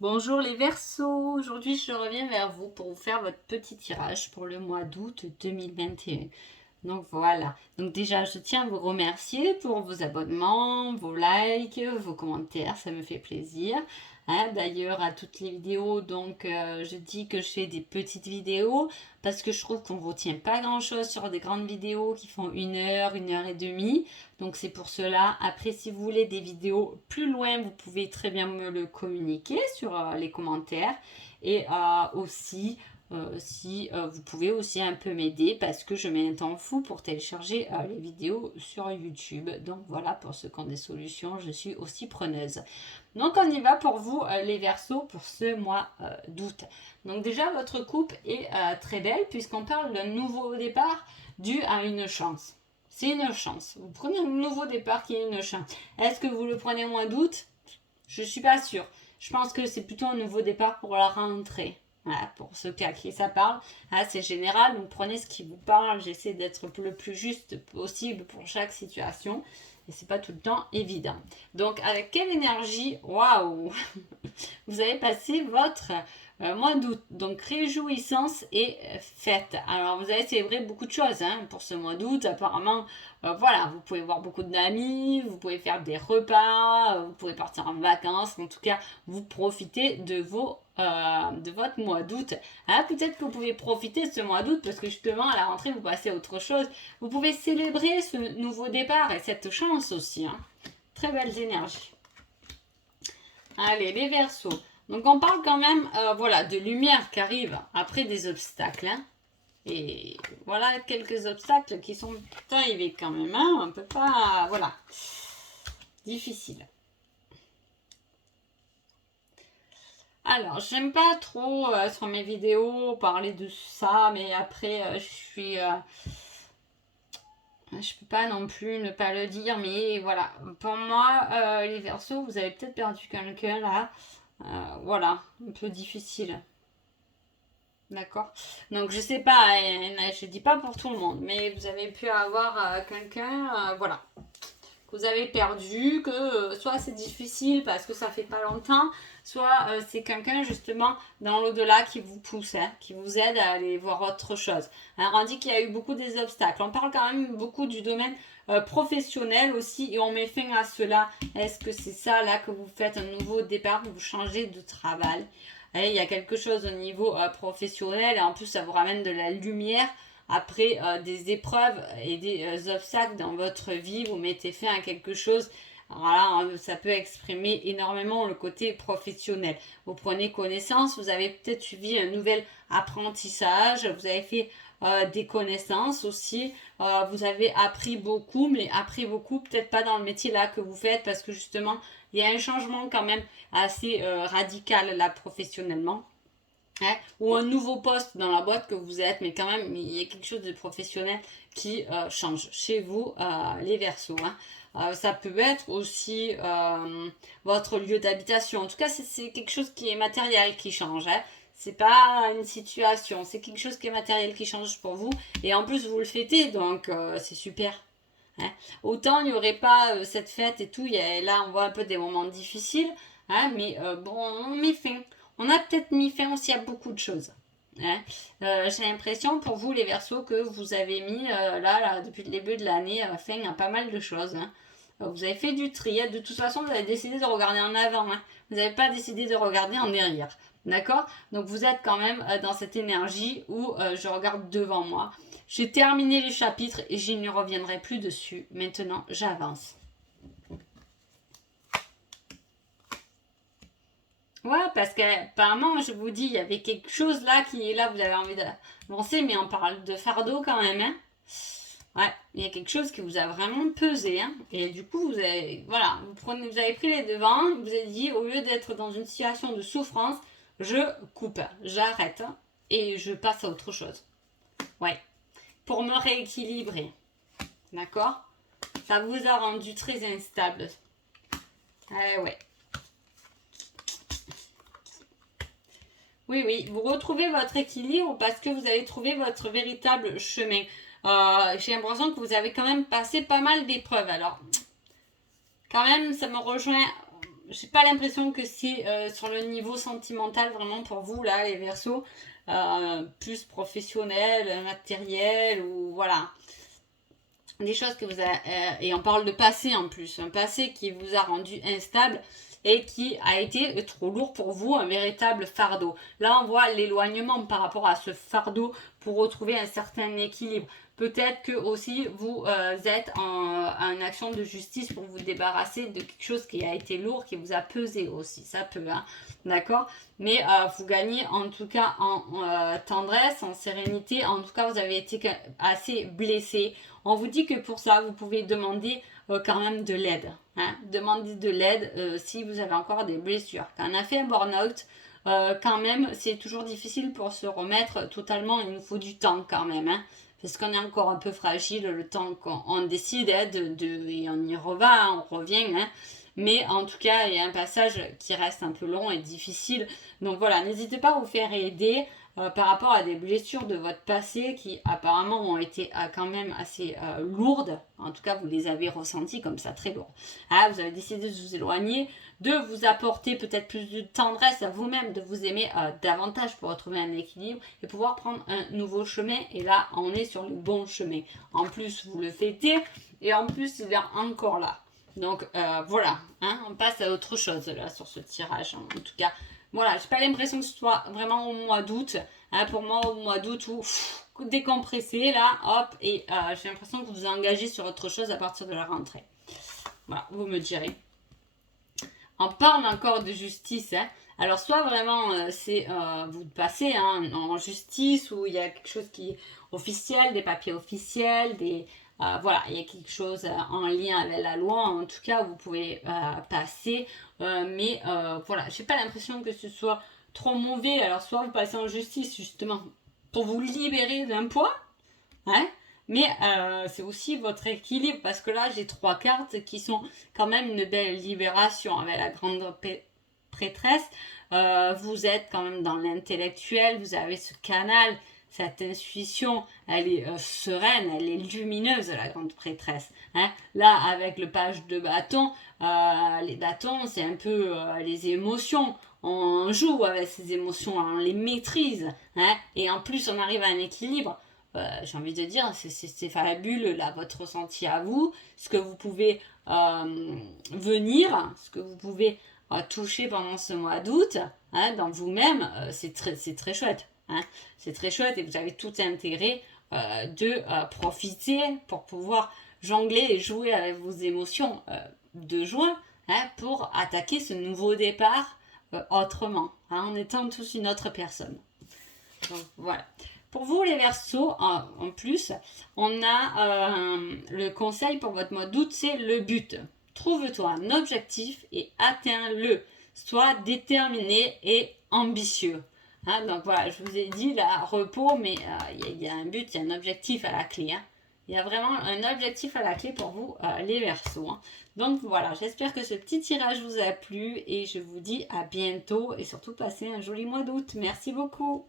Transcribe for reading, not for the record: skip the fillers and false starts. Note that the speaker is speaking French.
Bonjour les Verseaux, aujourd'hui je reviens vers vous pour vous faire votre petit tirage pour le mois d'août 2021. Donc voilà, donc déjà je tiens à vous remercier pour vos abonnements, vos likes, vos commentaires, ça me fait plaisir. Hein, d'ailleurs à toutes les vidéos, donc je dis que je fais des petites vidéos parce que je trouve qu'on ne retient pas grand chose sur des grandes vidéos qui font 1 heure et demie. Donc c'est pour cela. Après, si vous voulez des vidéos plus loin, vous pouvez très bien me le communiquer sur les commentaires. Et aussi, si vous pouvez aussi un peu m'aider parce que je mets un temps fou pour télécharger les vidéos sur YouTube. Donc voilà, pour ceux qui ont des solutions, je suis aussi preneuse. Donc on y va pour vous les Verseaux pour ce mois d'août. Donc déjà, votre coupe est très belle puisqu'on parle d'un nouveau départ dû à une chance. C'est une chance. Vous prenez un nouveau départ qui est une chance. Est-ce que vous le prenez au mois d'août? Je ne suis pas sûre. Je pense que c'est plutôt un nouveau départ pour la rentrée. Voilà, pour ceux à qui ça parle. Ah, c'est général, donc prenez ce qui vous parle. J'essaie d'être le plus juste possible pour chaque situation. Et c'est pas tout le temps évident. Donc, avec quelle énergie, waouh, vous avez passé votre mois d'août. Donc, réjouissance et fête. Alors, vous avez célébré beaucoup de choses pour ce mois d'août. Apparemment, voilà, vous pouvez voir beaucoup d'amis, vous pouvez faire des repas, vous pouvez partir en vacances. En tout cas, vous profitez de votre mois d'août. Hein, peut-être que vous pouvez profiter de ce mois d'août parce que justement, à la rentrée, vous passez à autre chose. Vous pouvez célébrer ce nouveau départ et cette chance aussi. Hein. Très belles énergies. Allez, les Verseaux. Donc on parle quand même voilà, de lumière qui arrive après des obstacles. Hein. Et voilà quelques obstacles qui sont arrivés quand même. Hein. On peut pas... Voilà. Difficile. Alors, j'aime pas trop sur mes vidéos parler de ça, mais après, je peux pas non plus ne pas le dire, mais voilà. Pour moi, les Verseaux, vous avez peut-être perdu quelqu'un là. Voilà, un peu difficile. D'accord. Donc je sais pas, je dis pas pour tout le monde, mais vous avez pu avoir quelqu'un, voilà, que vous avez perdu, que soit c'est difficile parce que ça fait pas longtemps, soit c'est quelqu'un justement dans l'au-delà qui vous pousse, hein, qui vous aide à aller voir autre chose. Alors on dit qu'il y a eu beaucoup des obstacles. On parle quand même beaucoup du domaine professionnel aussi et on met fin à cela. Est-ce que c'est ça là que vous faites un nouveau départ, vous changez de travail? Et il y a quelque chose au niveau professionnel et en plus ça vous ramène de la lumière après des épreuves et des obstacles dans votre vie, vous mettez fin à quelque chose. Alors là, hein, ça peut exprimer énormément le côté professionnel. Vous prenez connaissance, vous avez peut-être suivi un nouvel apprentissage, vous avez fait des connaissances aussi, vous avez appris beaucoup, mais appris beaucoup peut-être pas dans le métier là que vous faites parce que justement, il y a un changement quand même assez radical là professionnellement. Hein, ou un nouveau poste dans la boîte que vous êtes, mais quand même, il y a quelque chose de professionnel qui change chez vous, les Verseaux. Hein. Ça peut être aussi votre lieu d'habitation. En tout cas, c'est quelque chose qui est matériel qui change. Hein. C'est pas une situation, c'est quelque chose qui est matériel qui change pour vous. Et en plus, vous le fêtez, donc c'est super. Hein. Autant il n'y aurait pas cette fête et tout, là on voit un peu des moments difficiles, hein, mais bon, on met fin. On a peut-être mis fin aussi à beaucoup de choses. Hein. J'ai l'impression pour vous les Verseaux que vous avez mis là, depuis le début de l'année fin à pas mal de choses. Hein. Vous avez fait du tri. Hein. De toute façon, vous avez décidé de regarder en avant. Hein. Vous n'avez pas décidé de regarder en derrière. D'accord. Donc vous êtes quand même dans cette énergie où je regarde devant moi. J'ai terminé les chapitres et je n'y reviendrai plus dessus. Maintenant, j'avance. Ouais, parce qu'apparemment, je vous dis, il y avait quelque chose là qui est là, vous avez envie d'avancer, mais on parle de fardeau quand même, hein. Ouais, il y a quelque chose qui vous a vraiment pesé, hein. Et du coup, vous avez, voilà, vous avez pris les devants, vous avez dit, au lieu d'être dans une situation de souffrance, je coupe, j'arrête, hein, et je passe à autre chose. Ouais, pour me rééquilibrer. D'accord. Ça vous a rendu très instable. Ouais. Oui, oui, vous retrouvez votre équilibre parce que vous avez trouvé votre véritable chemin. J'ai l'impression que vous avez quand même passé pas mal d'épreuves. Alors, quand même, ça me rejoint j'ai pas l'impression que c'est sur le niveau sentimental vraiment pour vous là les Verseaux, plus professionnel, matériel ou voilà. Des choses que vous avez, et on parle de passé en plus, un passé qui vous a rendu instable et qui a été trop lourd pour vous, un véritable fardeau. Là, on voit l'éloignement par rapport à ce fardeau pour retrouver un certain équilibre. Peut-être que aussi vous êtes en action de justice pour vous débarrasser de quelque chose qui a été lourd, qui vous a pesé aussi. Ça peut, hein, d'accord. Mais vous gagnez en tout cas en tendresse, en sérénité. En tout cas, vous avez été assez blessé. On vous dit que pour ça, vous pouvez demander quand même de l'aide. Hein. Demandez de l'aide si vous avez encore des blessures. Quand on a fait un burn-out, quand même, c'est toujours difficile pour se remettre totalement. Il nous faut du temps quand même. Hein, parce qu'on est encore un peu fragile le temps qu'on décide et on y revient, on revient. Hein. Mais en tout cas, il y a un passage qui reste un peu long et difficile. Donc voilà, n'hésitez pas à vous faire aider par rapport à des blessures de votre passé qui apparemment ont été quand même assez lourdes. En tout cas, vous les avez ressenties comme ça, très lourdes. Ah, vous avez décidé de vous éloigner, de vous apporter peut-être plus de tendresse à vous-même, de vous aimer davantage pour retrouver un équilibre et pouvoir prendre un nouveau chemin. Et là, on est sur le bon chemin. En plus, vous le fêtez et en plus, il est encore là. Donc voilà, hein, on passe à autre chose là sur ce tirage. En tout cas, voilà, j'ai pas l'impression que ce soit vraiment au mois d'août. Hein, pour moi, au mois d'août, où décompressé là, hop, et j'ai l'impression que vous vous engagez sur autre chose à partir de la rentrée. Voilà, vous me direz. On parle encore de justice. Hein. Alors, soit vraiment, c'est vous passez hein, en justice où il y a quelque chose qui est officiel, des papiers officiels, voilà, il y a quelque chose en lien avec la loi, en tout cas, vous pouvez passer. Mais voilà, j'ai pas l'impression que ce soit trop mauvais. Alors, soit vous passez en justice, justement, pour vous libérer d'un poids, hein, mais c'est aussi votre équilibre, parce que là, j'ai 3 cartes qui sont quand même une belle libération avec la grande prêtresse. Vous êtes quand même dans l'intellectuel, vous avez ce canal, cette intuition, elle est sereine, elle est lumineuse, la grande prêtresse. Hein. Là, avec le page de bâton, les bâtons, c'est un peu les émotions. On joue avec ces émotions, on les maîtrise. Hein. Et en plus, on arrive à un équilibre. J'ai envie de dire, c'est fabuleux, là, votre ressenti à vous, ce que vous pouvez venir, ce que vous pouvez toucher pendant ce mois d'août, hein, dans vous-même, c'est très chouette. Hein. C'est très chouette et vous avez tout intérêt de profiter pour pouvoir jongler et jouer avec vos émotions de joie hein, pour attaquer ce nouveau départ autrement, hein, en étant tous une autre personne. Donc voilà. Pour vous les Verseaux, en plus, on a le conseil pour votre mois d'août, c'est le but. Trouve-toi un objectif et atteins-le. Sois déterminé et ambitieux. Hein, donc voilà, je vous ai dit là, repos, mais il y a un but, il y a un objectif à la clé. Hein. Il y a vraiment un objectif à la clé pour vous, les Verseaux. Hein. Donc voilà, j'espère que ce petit tirage vous a plu et je vous dis à bientôt et surtout passez un joli mois d'août. Merci beaucoup.